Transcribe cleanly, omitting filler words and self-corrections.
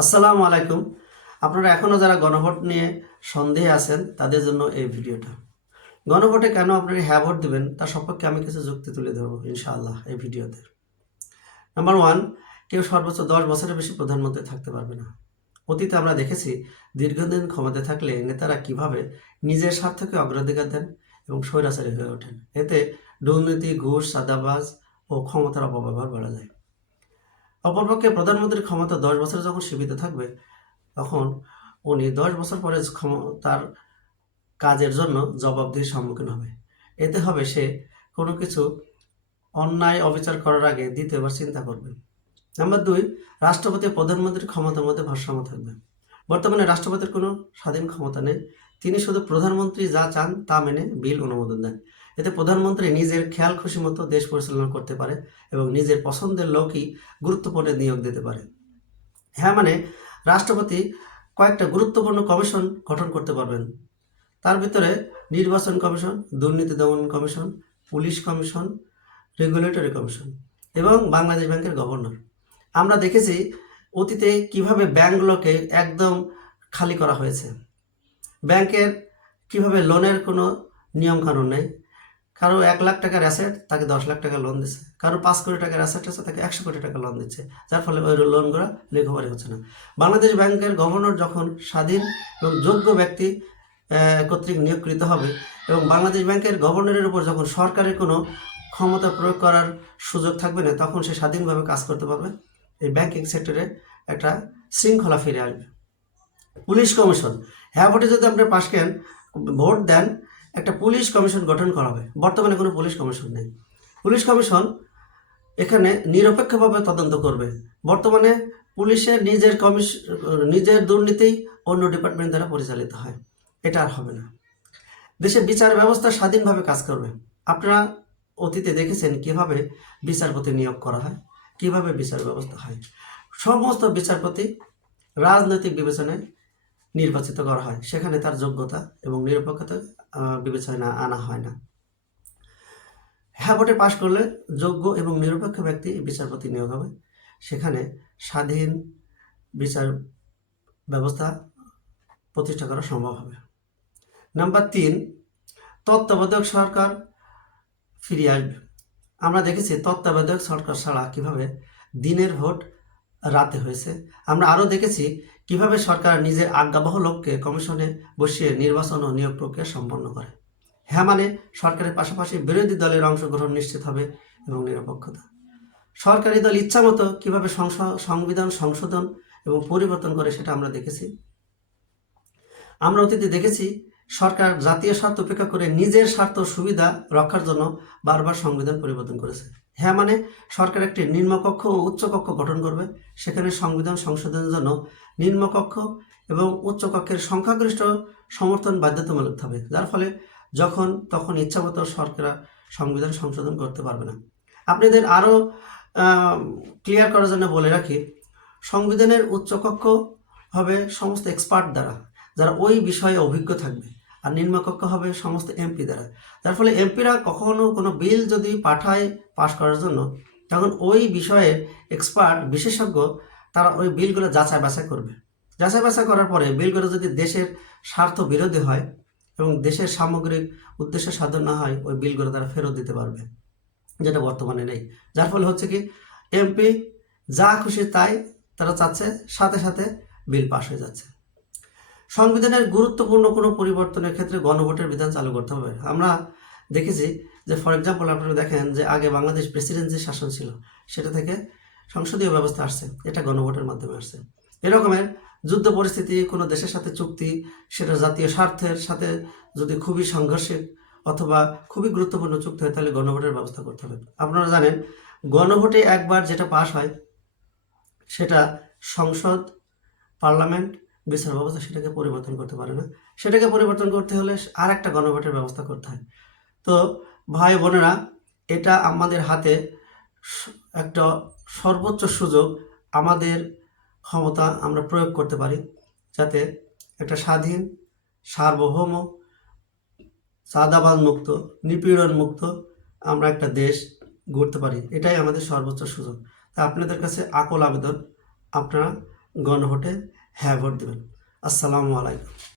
আসসালামু আলাইকুম। আপনারা এখনও যারা গণভোট নিয়ে সন্দেহে আছেন তাদের জন্য এই ভিডিওটা। গণভোটে কেন আপনারা হ্যাঁ ভোট দেবেন তার সম্পর্কে আমি কিছু যুক্তি তুলে ধরবো ইনশাআল্লাহ এই ভিডিওতে। নাম্বার ওয়ান, কেউ সর্বোচ্চ 10 বছরের বেশি প্রধানমন্ত্রী থাকতে পারবে না। অতীতে আমরা দেখেছি দীর্ঘদিন ক্ষমতায় থাকলে নেতারা কিভাবে নিজের স্বার্থকে অগ্রাধিকার দেন এবং স্বৈরাচারী হয়ে ওঠেন। এতে দুর্নীতি, ঘুষ, চাঁদাবাজ ও ক্ষমতার অপব্যবহার বাড়া যায়। অপরপক্ষে প্রধানমন্ত্রীর ক্ষমতা 10 বছর যখন সীমিত থাকবে তখন উনি 10 বছর পরে তার কাজের জন্য জবাবদিহির সম্মুখীন হবে। এতে হবে সে কোনো কিছু অন্যায় অবিচার করার আগে দ্বিতীয়বার চিন্তা করবে। নাম্বার 2, রাষ্ট্রপতি প্রধানমন্ত্রীর ক্ষমতার মধ্যে ভারসাম্য থাকবে। বর্তমানে রাষ্ট্রপতির কোনো স্বাধীন ক্ষমতা নেই। তিনি শুধু প্রধানমন্ত্রী যা চান তা মেনে বিল অনুমোদন দেন। এতে প্রধানমন্ত্রী নিজের খেয়াল খুশি মতো দেশ পরিচালনা করতে পারে এবং নিজের পছন্দের লোকই গুরুত্বপূর্ণ নিয়োগ দিতে পারে। হ্যাঁ মানে রাষ্ট্রপতি কয়েকটা গুরুত্বপূর্ণ কমিশন গঠন করতে পারবেন। তার ভিতরে নির্বাচন কমিশন, দুর্নীতি দমন commission, police commission, regulatory commission এবং বাংলাদেশ ব্যাংকের গভর্নর। আমরা দেখেছি অতীতে কিভাবে ব্যাংকগুলোকে একদম খালি করা হয়েছে। ব্যাংকের কিভাবে লোনের কোনো নিয়মকানুন নেই। কারো 1 লাখ টাকার অ্যাসেট তাকে 10 লাখ টাকা লোন দিচ্ছে, কারো 5 কোটি টাকার অ্যাসেট আছে তাকে 100 কোটি টাকা লোন দিচ্ছে, যার ফলে ওই লোনগুলো রিকভারি হচ্ছে না। বাংলাদেশ ব্যাংকের গভর্নর যখন স্বাধীন এবং যোগ্য ব্যক্তি কর্তৃক নিয়োগকৃত হবে এবং বাংলাদেশ ব্যাংকের গভর্নরের উপর যখন সরকারের কোনো ক্ষমতা প্রয়োগ করার সুযোগ থাকবে না, তখন সে স্বাধীনভাবে কাজ করতে পারবে। এই ব্যাংকিং সেক্টরে একটা শৃঙ্খলা ফিরে আসবে। পুলিশ কমিশন, হ্যাঁ ভোটে যদি আপনি পাশ করেন, ভোট দেন, একটা পুলিশ কমিশন গঠন করা হবে। বর্তমানে কোনো পুলিশ কমিশন নেই। পুলিশ কমিশন এখানে নিরপেক্ষভাবে তদন্ত করবে। বর্তমানে পুলিশের নিজের দুর্নীতি অন্য ডিপার্টমেন্ট দ্বারা পরিচালিত হয়। এটা আর হবে না। দেশে বিচার ব্যবস্থা স্বাধীনভাবে কাজ করবে। আপনারা অতীতে দেখেছেন কিভাবে বিচারপতি নিয়োগ করা হয়, কিভাবে বিচার ব্যবস্থা হয়। সমস্ত বিচারপতি রাজনৈতিক বিবেচনায় নির্বাচিত করা হয়, সেখানে তার যোগ্যতা এবং নিরপেক্ষতা বিবেচনা আনা হয় না। হ্যাঁ ভোটে পাশ করলে যোগ্য এবং নিরপেক্ষ ব্যক্তি বিচারপতি নিয়োগ হবে। সেখানে স্বাধীন বিচার ব্যবস্থা প্রতিষ্ঠা করা সম্ভব হবে। নাম্বার 3, তত্ত্বাবধায়ক সরকার ফিরিয়ে আসবে। আমরা দেখেছি তত্ত্বাবধায়ক সরকার ছাড়া কিভাবে দিনের ভোট রাতে হয়েছে। আমরা আরও দেখেছি কিভাবে সরকার নিজের আজ্ঞাবহ লোককে কমিশনে বসিয়ে নির্বাচন ও নিয়োগ প্রক্রিয়া সম্পন্ন করে। হ্যাঁ মানে সরকারের পাশাপাশি বিরোধী দলের অংশগ্রহণ নিশ্চিত হবে এবং নিরপেক্ষতা। সরকারি দল ইচ্ছামতো কিভাবে সংবিধান সংশোধন এবং পরিবর্তন করে সেটা আমরা দেখেছি। আমরা অতীতে দেখেছি সরকার জাতীয় স্বার্থ উপেক্ষা করে নিজের স্বার্থ সুবিধা রক্ষার জন্য বারবার সংবিধান পরিবর্তন করেছে। হ্যাঁ মানে সরকার একটি নিম্নকক্ষ ও উচ্চকক্ষ গঠন করবে। সেখানে সংবিধান সংশোধনের জন্য নিম্নকক্ষ এবং উচ্চকক্ষের সংখ্যাগরিষ্ঠ সমর্থন বাধ্যতামূলক হবে, যার ফলে যখন তখন ইচ্ছামতো সরকার সংবিধান সংশোধন করতে পারবে না। আপনাদের আরও ক্লিয়ার করার জন্য বলে রাখি, সংবিধানের উচ্চকক্ষ হবে সমস্ত এক্সপার্ট দ্বারা, যারা ওই বিষয়ে অভিজ্ঞ থাকবে, আর নিম্নকক্ষ হবে সমস্ত এমপি দ্বারা। যার ফলে এমপিরা কখনো কোনো বিল যদি পাঠায় পাশ করার জন্য, তখন ওই বিষয়ে এক্সপার্ট বিশেষজ্ঞ তারা ওই বিলগুলো যাচাই বাছাই করবে। যাচাই বাছাই করার পরে বিলগুলো যদি দেশের স্বার্থ বিরোধী হয় এবং দেশের সামগ্রিক উদ্দেশ্য সাধন না হয়, ওই বিলগুলো তারা ফেরত দিতে পারবে, যেটা বর্তমানে নেই। যার ফলে হচ্ছে কি, এমপি যা খুশি তাই তারা চাচ্ছে, সাথে সাথে বিল পাশ হয়ে যাচ্ছে। সংবিধানের গুরুত্বপূর্ণ কোনো পরিবর্তনের ক্ষেত্রে গণভোটের বিধান চালু করতে হবে। আমরা দেখেছি যে ফর এক্সাম্পল আপনারা দেখেন যে আগে বাংলাদেশ প্রেসিডেন্সি শাসন ছিল, সেটা থেকে সংসদীয় ব্যবস্থা আসছে, এটা গণভোটের মাধ্যমে আসছে। এরকমের যুদ্ধ পরিস্থিতি, কোনো দেশের সাথে চুক্তি, সেটা জাতীয় স্বার্থের সাথে যদি খুবই সাংঘর্ষিক অথবা খুবই গুরুত্বপূর্ণ চুক্তি হয়, তাহলে গণভোটের ব্যবস্থা করতে হবে। আপনারা জানেন গণভোটে একবার যেটা পাস হয় সেটা সংসদ, পার্লামেন্ট, বিচার ব্যবস্থা সেটাকে পরিবর্তন করতে পারে না। সেটাকে পরিবর্তন করতে হলে আর একটা গণভোটের ব্যবস্থা করতে হয়। তো ভাই বোনেরা, এটা আমাদের হাতে একটা সর্বোচ্চ সুযোগ, আমাদের ক্ষমতা আমরা প্রয়োগ করতে পারি, যাতে একটা স্বাধীন, সার্বভৌম, চাঁদাবাজ মুক্ত, নিপীড়ন মুক্ত আমরা একটা দেশ গড়তে পারি। এটাই আমাদের সর্বোচ্চ সুযোগ। তা আপনাদের কাছে আকুল আবেদন, আপনারা গণভোটে হ্যাঁ ভোট দেবেন। আসসালামু আলাইকুম।